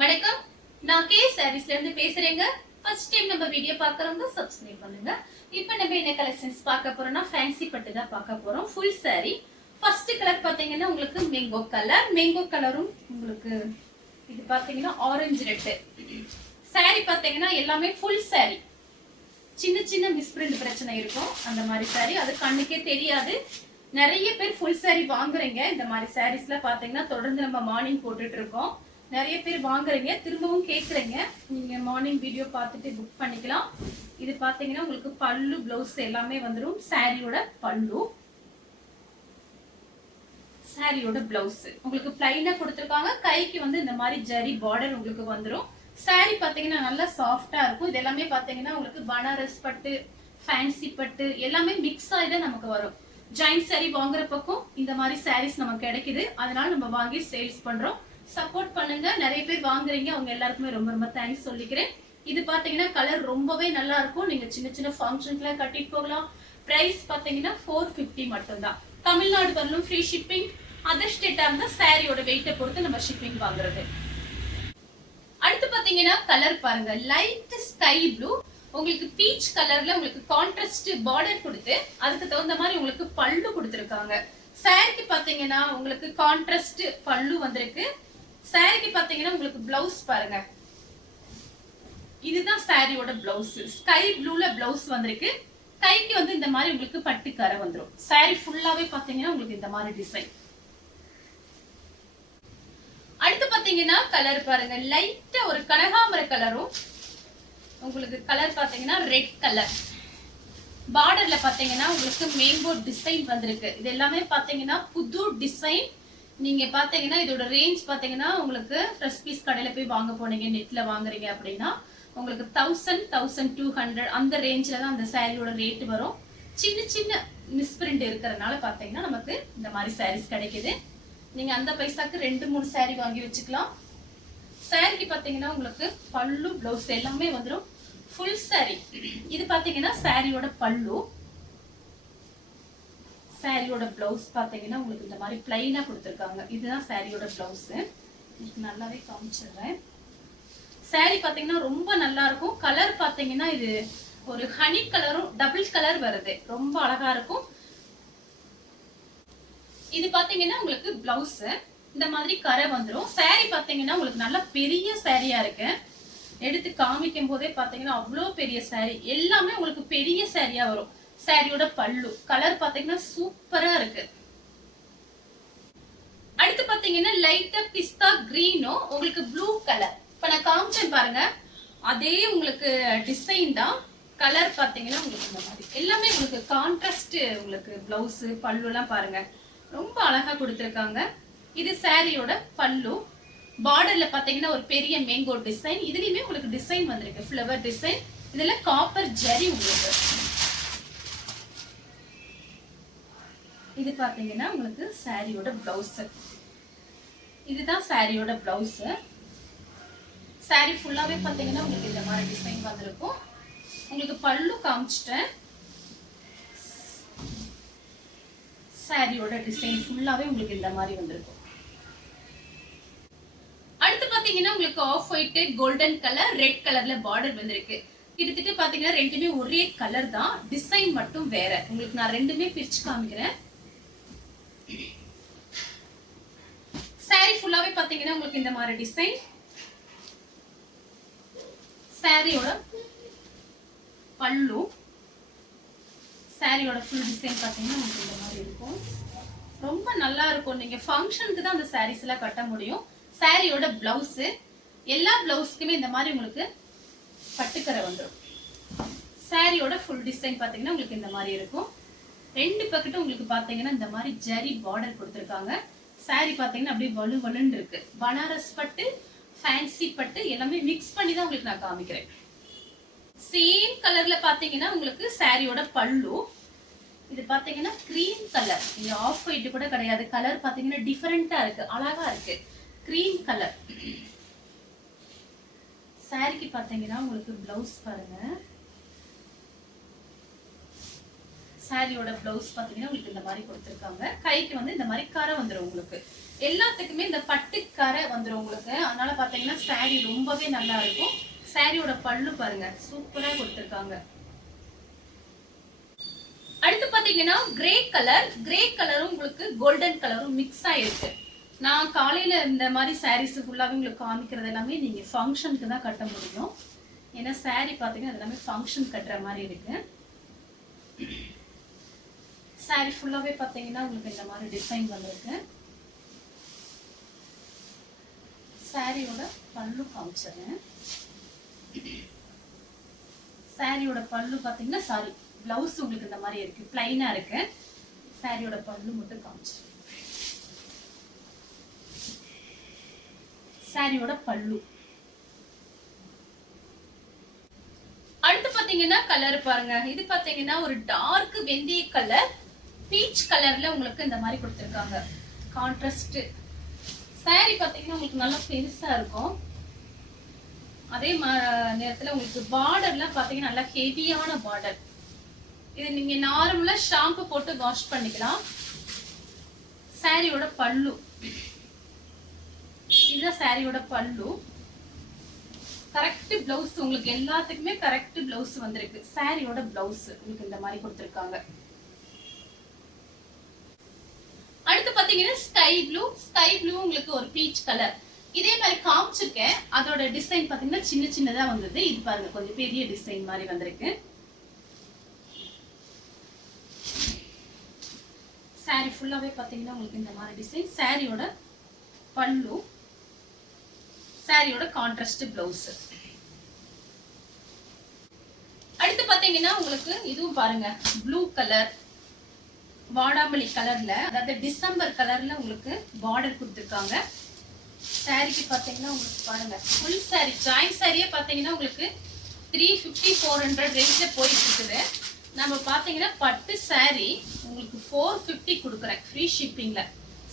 வணக்கம், நான் கே சாரீஸ்ல இருந்து பேசுறேங்க. ஃபர்ஸ்ட் டைம் நம்ம வீடியோ பார்க்கறவங்க சப்ஸ்கிரைப் பண்ணுங்க. இப்போ நம்ம என்ன கலெக்ஷன்ஸ் பார்க்க போறோம்னா ஃபேன்சி பட்டு தான் பார்க்க போறோம். Full saree. ஃபர்ஸ்ட் கலர் பாத்தீங்கன்னா உங்களுக்கு மேங்கோ கலரும் உங்களுக்கு இது பாத்தீங்கன்னா ஆரஞ்சு ரெட். saree பாத்தீங்கன்னா எல்லாமே ஃபுல் saree. சின்ன சின்ன மிஸ்பிரிண்ட் பிரச்சனை இருக்கும் அந்த மாதிரி saree. அது கண்ணுக்கே தெரியாது. நிறைய பேர் ஃபுல் saree வாங்குறீங்க. இந்த மாதிரி sareesல பாத்தீங்கன்னா தொடர்ந்து நம்ம மார்னிங் போட்டுட்டு இருக்கோம். நிறைய பேர் வாங்குறீங்க, திரும்பவும் கேக்குறீங்க. நீங்க மார்னிங் வீடியோ பார்த்துட்டு புக் பண்ணிக்கலாம். இது பாத்தீங்கன்னா உங்களுக்கு பல்லு பிளவுஸ் எல்லாமே வந்துரும். சாரியோட பல்லு, சாரியோட பிளவுஸ் உங்களுக்கு பிளைனா கொடுத்திருக்காங்க. கைக்கு வந்து இந்த மாதிரி ஜரி பார்டர் உங்களுக்கு வந்துரும். சாரி பாத்தீங்கன்னா நல்லா சாஃப்டா இருக்கும். இது எல்லாமே பாத்தீங்கன்னா உங்களுக்கு பனாரஸ் பட்டு, ஃபேன்சி பட்டு எல்லாமே மிக்ஸ் ஆகி தான் நமக்கு வரும். ஜாயிண்ட் சாரி வாங்குற பக்கம் இந்த மாதிரி சாரீஸ் நமக்கு கிடைக்குது. அதனால நம்ம வாங்கி சேல்ஸ் பண்றோம். சப்போர்ட் பண்ணுங்க. நிறைய பேர் வாங்குறீங்க, அவங்க எல்லாருக்குமே ரொம்ப ரொம்ப தேங்க்ஸ் சொல்லிக்கிறேன். இது பாத்தீங்கன்னா கலர் ரொம்பவே நல்லா இருக்கும். நீங்க சின்ன சின்ன ஃபங்க்ஷன்ஸ்லாம் கட்டிட்டு போகலாம். பிரைஸ் பாத்தீங்கன்னா 450 மட்டும் தான். தமிழ்நாடு வரலும் ஃப்ரீ ஷிப்பிங். அதர் ஸ்டேட்டா இருந்தா சாரியோட வெயிட்டை பொறுத்து நம்ம ஷிப்பிங் வாங்குறது. அடுத்து பாத்தீங்கன்னா கலர் பாருங்க, லைட் ஸ்கை ப்ளூ. உங்களுக்கு பீச் கலர்ல உங்களுக்கு கான்ட்ராஸ்ட் பார்டர் கொடுத்து அதுக்கு தகுந்த மாதிரி உங்களுக்கு பல்லு கொடுத்திருக்காங்க. சாரிக்கு பாத்தீங்கன்னா உங்களுக்கு கான்ட்ராஸ்ட் பல்லு வந்திருக்கு. சாரிக்கு பாத்தீங்கன்னா உங்களுக்கு பிளவுஸ் பாருங்க, இதுதான் சாரியோட பிளவுஸ். ஸ்கை ப்ளூல பிளவுஸ் வந்திருக்கு. கைக்கு வந்து இந்த மாதிரி உங்களுக்கு பட்டுக்கரை வந்துரும். சாரி ஃபுல்லாவே பாத்தீங்கன்னா உங்களுக்கு இந்த மாதிரி டிசைன். அடுத்து பாத்தீங்கன்னா கலர் பாருங்க, லைட்டா ஒரு கனகாம்பர கலரும் உங்களுக்கு கலர் பாத்தீங்கன்னா ரெட் கலர். பார்டர்ல பாத்தீங்கன்னா உங்களுக்கு மேங்கோ டிசைன் வந்திருக்கு. இது எல்லாமே பாத்தீங்கன்னா புது டிசைன். நீங்க பாத்தீங்கன்னா இதோட ரேஞ்ச் பாத்தீங்கன்னா உங்களுக்கு ஃப்ரெஷ் பீஸ் கடையில போய் வாங்க போனீங்க, நெட்ல வாங்குறீங்க அப்படின்னா உங்களுக்கு 1000-1200 அந்த ரேஞ்ச்ல தான் அந்த சாரியோட ரேட் வரும். சின்ன சின்ன மிஸ்பிரிண்ட் இருக்கிறதுனால பாத்தீங்கன்னா நமக்கு இந்த மாதிரி சாரீஸ் கிடைக்குது. நீங்க அந்த பைசாக்கு 2-3 சாரி வாங்கி வச்சுக்கலாம். சாரிக்கு பாத்தீங்கன்னா உங்களுக்கு பல்லு பிளவுஸ் எல்லாமே வந்துடும். Full sorry. இது பாத்தீங்கன்னா சாரியோட பல்லு, சாரியோட பிளவுஸ் பாத்தீங்கன்னா உங்களுக்கு இந்த மாதிரி பிளைனா கொடுத்திருக்காங்க. இதுதான் சாரியோட பிளவுஸ். நல்லாவே காமிச்சிடுறேன். சாரி பாத்தீங்கன்னா ரொம்ப நல்லா இருக்கும். கலர் பாத்தீங்கன்னா இது ஒரு ஹனி கலரும் டபுள் கலர் வருது, ரொம்ப அழகா இருக்கும். இது பாத்தீங்கன்னா உங்களுக்கு பிளவுஸ் இந்த மாதிரி கரை வந்துடும். சாரி பாத்தீங்கன்னா உங்களுக்கு நல்ல பெரிய சாரியா இருக்கு. எடுத்து காமிக்கும் போதே பாத்தீங்கன்னா அவ்வளோ பெரிய சாரி. எல்லாமே உங்களுக்கு பெரிய சாரியா வரும். சாரியோட பல்லு கலர் பாத்தீங்கன்னா சூப்பரா இருக்கு. அடுத்து பாத்தீங்கன்னா லைட்டா பிஸ்தா கிரீனும் உங்களுக்கு ப்ளூ கலர். இப்ப நான் காமிச்சேன் பாருங்க, அதே உங்களுக்கு டிசைன் தான். கலர் பாத்தீங்கன்னா உங்களுக்கு இந்த மாதிரி எல்லாமே உங்களுக்கு கான்ட்ராஸ்ட். உங்களுக்கு பிளவுஸ் பல்லு எல்லாம் பாருங்க ரொம்ப அழகா கொடுத்திருக்காங்க. இது சாரியோட பல்லு. பார்டர்ல பாத்தீங்கன்னா ஒரு பெரிய மேங்கோ டிசைன். இதுலயுமே உங்களுக்கு டிசைன் வந்திருக்கு, ஃப்ளவர் டிசைன். இதுல காப்பர் ஜரி உங்களுக்கு. இது பாத்தீங்கன்னா உங்களுக்கு சாரியோட பிளவுஸ். இதுதான் சாரியோட பிளவுஸ். சாரி ஃபுல்லாவே பாத்தீங்கன்னா உங்களுக்கு இந்த மாதிரி டிசைன் வந்திருக்கும். உங்களுக்கு பல்லு காமிச்சிட்டேன். சாரியோட டிசைன் ஃபுல்லாவே உங்களுக்கு இந்த மாதிரி வந்திருக்கும். அடுத்து பாத்தீங்கன்னா உங்களுக்கு off white, golden colour, red கலர்ல பார்டர் வந்திருக்கு. கிட்டத்தட்ட பாத்தீங்கன்னா ரெண்டுமே ஒரே கலர் தான், டிசைன் மட்டும் வேற. உங்களுக்கு நான் ரெண்டுமே பிரிச்சு காமிக்கிறேன். சாரி ஃபுல்லாவே பாத்தீங்கன்னா உங்களுக்கு இந்த மாதிரி டிசைன். சாரியோட பல்லு, சாரியோட ஃபுல் டிசைன் பாத்தீங்கன்னா உங்களுக்கு இந்த மாதிரி இருக்கும். ரொம்ப நல்லா இருக்கும். நீங்க ஃபங்க்ஷனுக்கு தான் அந்த சாரீஸ் எல்லாம் கட்ட முடியும். சாரியோட பிளவுஸ், எல்லா பிளவுஸ்க்குமே இந்த மாதிரி உங்களுக்கு பட்டுக்கரை வந்துடும். சாரியோட ஃபுல் டிசைன் பாத்தீங்கன்னா உங்களுக்கு இந்த மாதிரி இருக்கும். ரெண்டு பக்கெட்டும் உங்களுக்கு பாத்தீங்கன்னா இந்த மாதிரி ஜரி பார்டர் கொடுத்திருக்காங்க. சாரி பாத்தீங்கன்னா அப்படியே வலு வலுன்னு இருக்கு. பனாரஸ் பட்டு, ஃபேன்சி பட்டு எல்லாமே மிக்ஸ் பண்ணி தான் உங்களுக்கு நான் காமிக்கிறேன். சேம் கலர்ல பாத்தீங்கன்னா உங்களுக்கு சாரியோட பல்லு. இது பாத்தீங்கன்னா கிரீம் கலர். இது ஆஃப் ஒயிட் கூட கிடையாது. கலர் பாத்தீங்கன்னா டிஃபரெண்டா இருக்கு, அழகா இருக்கு. Cream colour. சாரிக்கு பாத்தீங்கன்னா உங்களுக்கு பிளவுஸ் பாருங்க. சாரியோட பிளவுஸ் பாத்தீங்கன்னா உங்களுக்கு இந்த மாதிரி கொடுத்துருக்காங்க. கைக்கு வந்து இந்த மாதிரி கரை வந்துடும் உங்களுக்கு. எல்லாத்துக்குமே இந்த பட்டு கரை வந்துடும் உங்களுக்கு. அதனால பாத்தீங்கன்னா சாரி ரொம்பவே நல்லா இருக்கும். சாரியோட பல்லு பாருங்க சூப்பரா கொடுத்துருக்காங்க. அடுத்து பாத்தீங்கன்னா கிரே கலரும் உங்களுக்கு கோல்டன் கலரும் மிக்ஸ் ஆயிருக்கு. நான் காலையில இந்த மாதிரி சாரீஸ் ஃபுல்லாவே உங்களுக்கு காமிக்கிறது எல்லாமே நீங்க ஃபங்க்ஷனுக்கு தான் கட்ட முடியும். ஏன்னா சாரி பாத்தீங்கன்னா எல்லாமே ஃபங்க்ஷன் கட்டுற மாதிரி இருக்கு. சாரி ஃபுல்லாவே பாத்தீங்கன்னா உங்களுக்கு இந்த மாதிரி டிசைன் வந்திருக்கு. சாரியோட பல்லு காமிச்சிடுறேன். சாரியோட பல்லு பாத்தீங்கன்னா சாரி பிளவுஸ் உங்களுக்கு இந்த மாதிரி இருக்கு, பிளைனா இருக்கு. சாரியோட பல்லு மட்டும் காமிச்சு. சாரியோட பல்லு. அடுத்து பாத்தீங்கன்னா கலர் பாருங்க. இது பாத்தீங்கன்னா ஒரு டார்க் வெந்தய கலர், பீச் கலர்ல உங்களுக்கு இந்த மாதிரி கொடுத்திருக்காங்க. கான்ட்ராஸ்ட் சாரி பாத்தீங்கன்னா உங்களுக்கு நல்லா பெருசா இருக்கும். அதே நேரத்துல உங்களுக்கு பார்டர்லாம் பாத்தீங்கன்னா நல்லா ஹெவியான பார்டர். இது நீங்க நார்மலா ஷாம்பு போட்டு வாஷ் பண்ணிக்கலாம். சாரியோட பல்லு இதுதான். சாரியோட பல்லு. கரெக்ட் பிளவுஸ் உங்களுக்கு எல்லாத்துக்குமே கரெக்ட் பிளவுஸ் வந்திருக்கு. சாரியோட பிளவுஸ் உங்களுக்கு இந்த மாதிரி கொடுத்திருக்காங்க. அடுத்து பாத்தீங்கன்னா ஸ்கை ப்ளூ உங்களுக்கு ஒரு பீச் கலர். இதே மாதிரி காமிச்சிருக்கேன். அதோட டிசைன் பாத்தீங்கன்னா சின்னதா வந்தது. இது பாருங்க கொஞ்சம் பெரிய டிசைன் மாதிரி வந்திருக்கு. சாரி ஃபுல்லாவே பாத்தீங்கன்னா உங்களுக்கு இந்த மாதிரி டிசைன். சாரியோட பல்லு, சாரியோட கான்ட்ராஸ்ட் பிளவுஸ். அடுத்து பாத்தீங்கன்னா உங்களுக்கு இதுவும் பாருங்க ப்ளூ கலர், வாடாமல்லி கலர்ல, அதாவது டிசம்பர் கலர்ல உங்களுக்கு பார்டர் கொடுத்திருக்காங்க. சாரிக்கு பாத்தீங்கன்னா உங்களுக்கு பாருங்க ஃபுல் சாரி ஜாயின் சாரியே பாத்தீங்கன்னா உங்களுக்கு 350-400 ரேஞ்ச்ல போயிட்டு இருக்குது. நம்ம பாத்தீங்கன்னா பட்டு சாரி உங்களுக்கு 450 கொடுக்குறேன் ஃப்ரீ ஷிப்பிங்ல.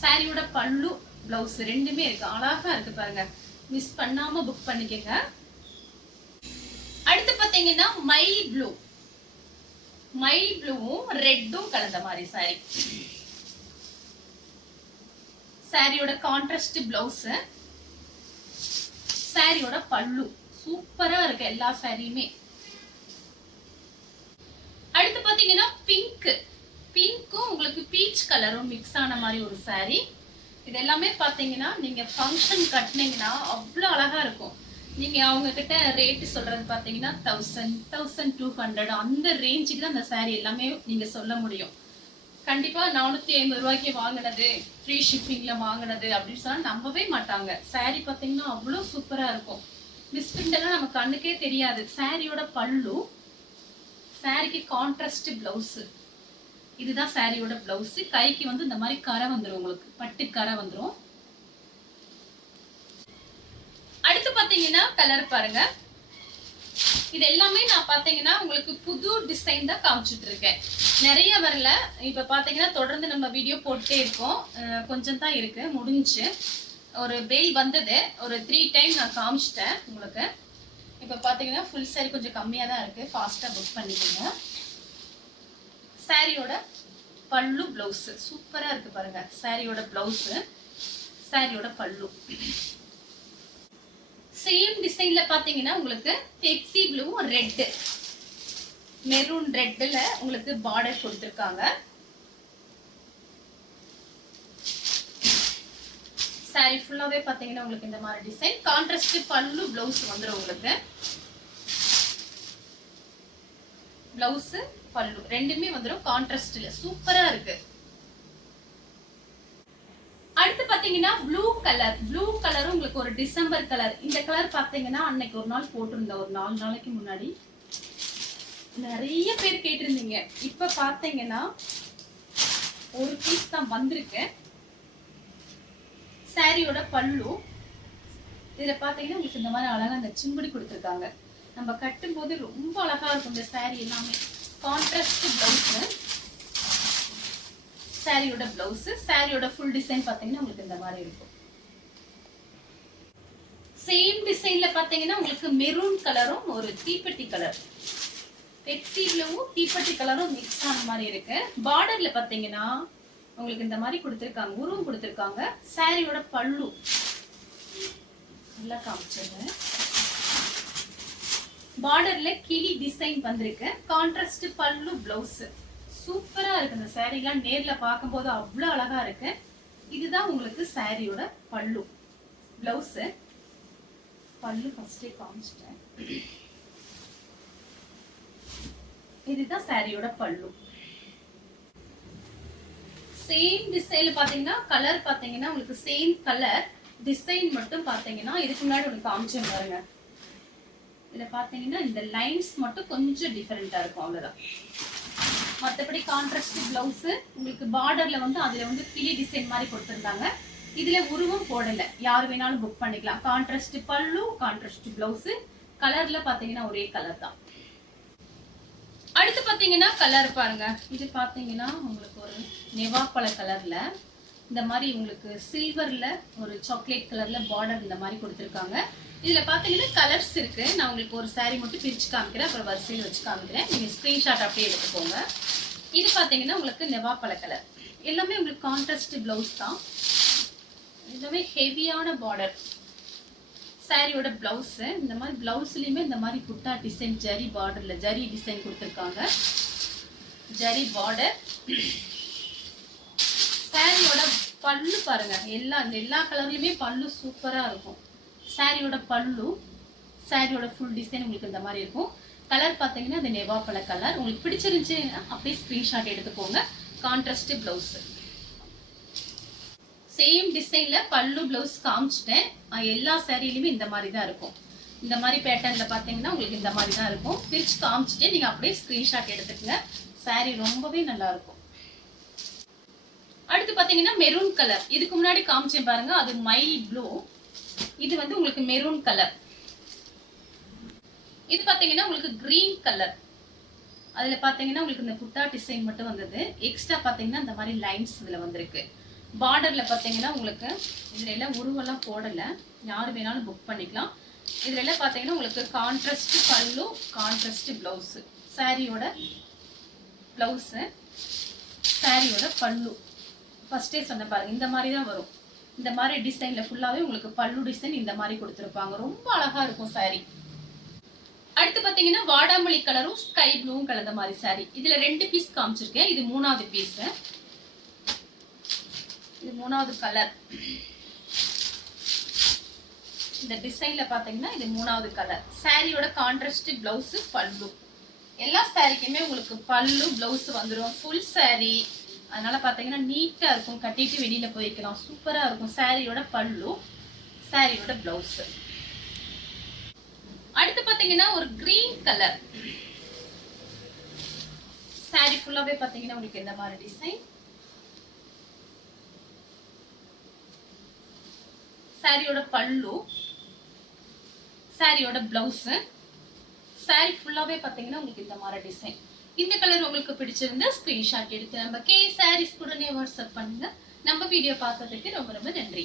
சாரியோட பல்லு பிளவுஸ் ரெண்டுமே இருக்கு. அழகா இருக்கு பாருங்க. மிஸ் பண்ணாம புக் பண்ணிக்கங்க. அடுத்து பாத்தீங்கன்னா மைல் ப்ளூவும் ரெட்டும் கலந்த மாதிரி சாரி. சாரியோட கான்ட்ராஸ்ட் பிளவுஸ், சாரியோட பல்லு சூப்பரா இருக்கு எல்லா சாரியுமே. அடுத்து பாத்தீங்கன்னா பிங்க்கும் உங்களுக்கு பீச் கலரும் மிக்ஸ் ஆன மாதிரி ஒரு சாரி. இது எல்லாமே பாத்தீங்கன்னா நீங்க ஃபங்க்ஷன் கட்டினீங்கன்னா அவ்வளவு அழகா இருக்கும். நீங்க அவங்க கிட்ட ரேட் சொல்றது பாத்தீங்கன்னா 1000-1200 அந்த ரேஞ்சுக்கு தான் அந்த சாரி எல்லாமே நீங்க சொல்ல முடியும். கண்டிப்பா 450 ரூபாய்க்கு வாங்கினது, ஃப்ரீ ஷிப்பிங்ல வாங்கினது அப்படின்னு சொன்னா நம்பவே மாட்டாங்க. சாரி பாத்தீங்கன்னா அவ்வளவு சூப்பரா இருக்கும். மிஸ்பிரிண்ட் நம்ம கண்ணுக்கே தெரியாது. சாரியோட பல்லு, சாரிக்கு கான்ட்ராஸ்ட் பிளவுஸ். இதுதான் சாரியோட பிளவுஸ். கைக்கு வந்து இந்த மாதிரி கரை வந்துடும் உங்களுக்கு, பட்டு கரை வந்துடும். அடுத்து பாத்தீங்கன்னா கலர் பாருங்க. இது எல்லாமே நான் பாத்தீங்கன்னா உங்களுக்கு புது டிசைன் தான் காமிச்சிட்டு இருக்கேன். நிறைய வரல. இப்ப பாத்தீங்கன்னா தொடர்ந்து நம்ம வீடியோ போட்டே இருக்கோம். கொஞ்சம் தான் இருக்கு, முடிஞ்சு. ஒரு பெயில் வந்தது, ஒரு 3 டைம் நான் காமிச்சிட்டேன் உங்களுக்கு. இப்ப பாத்தீங்கன்னா ஃபுல் சாரி கொஞ்சம் கம்மியா தான் இருக்கு. ஃபாஸ்டா புக் பண்ணிக்கோங்க. சாரியோட பல்லு பிளவுஸ் சூப்பரா இருக்கு பாருங்க. சாரியோட பிளவுஸ், சாரியோட பல்லு. சேம் டிசைன்ல பாத்தீங்கன்னா உங்களுக்கு பெப்சி ப்ளூவும் ரெட், மெரூன் ரெட்ல உங்களுக்கு பார்டர் கொடுத்திருக்காங்க. சாரி ஃபுல்லாவே பாத்தீங்கன்னா உங்களுக்கு இந்த மாதிரி டிசைன். கான்ட்ராஸ்ட் பல்லு பிளவுஸ் வந்துடும் உங்களுக்கு. பிளவுஸ் பல்லு ரெண்டுமே வந்துடும் கான்ட்ராஸ்ட்ல. சூப்பரா இருக்கு. அடுத்து பாத்தீங்கன்னா ப்ளூ கலரும் உங்களுக்கு ஒரு டிசம்பர் கலர். இந்த கலர் பாத்தீங்கன்னா அன்னைக்கு ஒரு நாள் போட்டிருந்த, ஒரு 4 நாளைக்கு முன்னாடி நிறைய பேர் கேட்டிருந்தீங்க. இப்ப பாத்தீங்கன்னா ஒரு பீஸ் தான் வந்திருக்கு. சாரியோட பல்லு. இதுல பாத்தீங்கன்னா உங்களுக்கு இந்த மாதிரி அழகா அந்த சிம்படி கொடுத்திருக்காங்க. நம்ம கட்டும் போது ரொம்ப அழகா இருக்கும் இந்த சாரி எல்லாமே. கான்ட்ராஸ்ட் பிளவுஸ், சாரியோட பிளவுஸ், சாரியோட ஃபுல் டிசைன் பாத்தீங்கன்னா உங்களுக்கு இந்த மாதிரி இருக்கும். சேம் டிசைன்ல பாத்தீங்கன்னா உங்களுக்கு மெரூன் கலரும் ஒரு தீப்பெட்டி கலர். பெப்சி ப்ளூவும் தீப்பெட்டி கலரும் மிக்ஸ் ஆன மாதிரி இருக்கு. பார்டர்ல பாத்தீங்கன்னா உங்களுக்கு இந்த மாதிரி கொடுத்துருக்காங்க, உருவம் கொடுத்துருக்காங்க. சாரியோட பல்லு நல்லா காமிச்சிடுறேன். பார்டர்ல கிளி டிசைன் வந்திருக்கு. கான்ட்ராஸ்ட் பல்லு பிளவுஸ் சூப்பரா இருக்கு. இந்த சாரீலாம் நேர்ல பார்க்கும்போது அவ்வளவு அழகா இருக்கு. இதுதான் உங்களுக்கு சாரியோட பல்லு. பிளவுஸ் பல்லு ஃபர்ஸ்டே காமிச்சிட்டேன். இதுதான் சாரியோட பல்லு. சேம் டிசைன்ல பாத்தீங்கன்னா கலர் பாத்தீங்கன்னா உங்களுக்கு சேம் கலர், டிசைன் மட்டும் பாத்தீங்கன்னா இதுக்கு முன்னாடி உங்களுக்கு காமிச்சேன் பாருங்க. இதுல பாத்தீங்கன்னா இந்த லைன்ஸ் மட்டும் கொஞ்சம் டிஃபரெண்டா இருக்கும், அவ்வளவுதான். மற்றபடி கான்ட்ராஸ்ட் பிளவுஸ் உங்களுக்கு பார்டர்ல வந்து அதுல வந்து கிளி டிசைன் மாதிரி கொடுத்திருந்தாங்க. இதுல உருவம் போடல, யார் வேணாலும் புக் பண்ணிக்கலாம். கான்ட்ராஸ்ட் பல்லு, கான்ட்ராஸ்ட் பிளவுஸ், கலர்ல பாத்தீங்கன்னா ஒரே கலர் தான். அடுத்து பாத்தீங்கன்னா கலர் பாருங்க. இது பாத்தீங்கன்னா உங்களுக்கு ஒரு நெவாப்பழ கலர்ல இந்த மாதிரி உங்களுக்கு சில்வர்ல ஒரு சாக்லேட் கலர்ல பார்டர் இந்த மாதிரி கொடுத்துருக்காங்க. இதுல பாத்தீங்கன்னா கலர்ஸ் இருக்கு. நான் உங்களுக்கு ஒரு சாரி மட்டும் பிரிச்சு காமிக்கிறேன், அப்புறம் வரிசையில் வச்சு காமிக்கிறேன். நீங்க ஸ்கிரீன்ஷாட் அப்படியே எடுத்துக்கோங்க. இது பாத்தீங்கன்னா உங்களுக்கு நெவாப்பழ கலர். எல்லாமே உங்களுக்கு கான்ட்ராஸ்ட் பிளவுஸ் தான். எல்லாமே ஹெவியான பார்டர். சாரியோட பிளவுஸ் இந்த மாதிரி, பிளவுஸ்லயுமே இந்த மாதிரி புட்டா டிசைன் ஜரி பார்டர்ல ஜரி டிசைன் கொடுத்துருக்காங்க. ஜரி பார்டர். சாரியோட பல்லு பாருங்க, எல்லா கலர்லயுமே பல்லு சூப்பரா இருக்கும். சாரியோட பல்லு, சாரியோட ஃபுல் டிசைன் உங்களுக்கு இந்த மாதிரி இருக்கும். கலர் பாத்தீங்கன்னா இந்த நெவாப்பழ கலர். உங்களுக்கு பிடிச்சிருந்துச்சுன்னா அப்படியே ஸ்கிரீன்ஷாட் எடுத்துக்கோங்க. Contrast blouse. சேம் டிசைன்ல பல்லு பிளவுஸ் காமிச்சிட்டேன். எல்லா சாரியிலுமே இந்த மாதிரி தான் இருக்கும். இந்த மாதிரி பேட்டர்ன்ல பாத்தீங்கன்னா உங்களுக்கு இந்த மாதிரி தான் இருக்கும். பிரிச்சு காமிச்சிட்டே நீங்க அப்படியே ஸ்கிரீன்ஷாட் எடுத்துக்கங்க. சாரி ரொம்பவே நல்லா இருக்கும். அடுத்து பாத்தீங்கன்னா மெரூன் கலர். இதுக்கு முன்னாடி காமிச்சேன் பாருங்க, அது மைல் ப்ளூ. இது வந்து உங்களுக்கு மெரூன் கலர். இது பாத்தீங்கன்னா உங்களுக்கு கிரீன் கலர். அதுல பாத்தீங்கன்னா உங்களுக்கு இந்த புட்டா டிசைன் மட்டும் வந்தது. எக்ஸ்ட்ரா பாத்தீங்கன்னா இந்த மாதிரி லைன்ஸ் இதுல வந்திருக்கு. பார்டர்ல பாத்தீங்கன்னா உங்களுக்கு இதுல எல்லாம் உருவெல்லாம் போடல, யாரு வேணாலும் புக் பண்ணிக்கலாம். இதுல எல்லாம் பாத்தீங்கன்னா உங்களுக்கு கான்ட்ராஸ்ட் பல்லு, கான்ட்ராஸ்ட் பிளவுஸ். சாரியோட பிளவுஸ், சாரியோட பல்லு ஃபர்ஸ்டே சொன்ன பாருங்க, இந்த மாதிரி தான் வரும். இந்த மாதிரி டிசைன்ல ஃபுல்லாவே உங்களுக்கு பல்லு டிசைன் இந்த மாதிரி கொடுத்துருப்பாங்க. ரொம்ப அழகா இருக்கும் சாரி. அடுத்து பாத்தீங்கன்னா வாடாமல்லி கலரும் ஸ்கை ப்ளூவும் கலந்த மாதிரி சாரி. இதுல 2 பீஸ் காமிச்சிருக்கேன். இது 3வது பீஸ். இது 3வது கலர். இந்த டிசைன்ல பாத்தீங்கன்னா இது 3வது கலர். சாரியோட கான்ட்ராஸ்ட் பிளவுஸ், பல்லு. எல்லா சாரிக்குமே உங்களுக்கு பல்லு பிளவுஸ் வந்துடும். Full sorry. அதனால பாத்தீங்கன்னா நீட்டா இருக்கும். கட்டிட்டு வெளியில போய்க்கலாம், சூப்பரா இருக்கும். சாரியோட பல்லு, சாரியோட பிளவுஸ். அடுத்து பாத்தீங்கன்னா ஒரு கிரீன் கலர். சாரி ஃபுல்லாவே பாத்தீங்கன்னா உங்களுக்கு இந்த மாதிரி டிசைன். சாரியோட பல்லு, சாரியோட பிளவுஸ், சாரி ஃபுல்லாவே பாத்தீங்கன்னா உங்களுக்கு இந்த மாதிரி டிசைன். இந்த கலர் உங்களுக்கு பிடிச்சிருந்தா ஸ்கிரீன்ஷாட் எடுத்து நம்ம கே சாரீஸ் உடனே வாட்ஸ்அப் பண்ணுங்க. நம்ம வீடியோ பார்த்ததுக்கு ரொம்ப ரொம்ப நன்றி.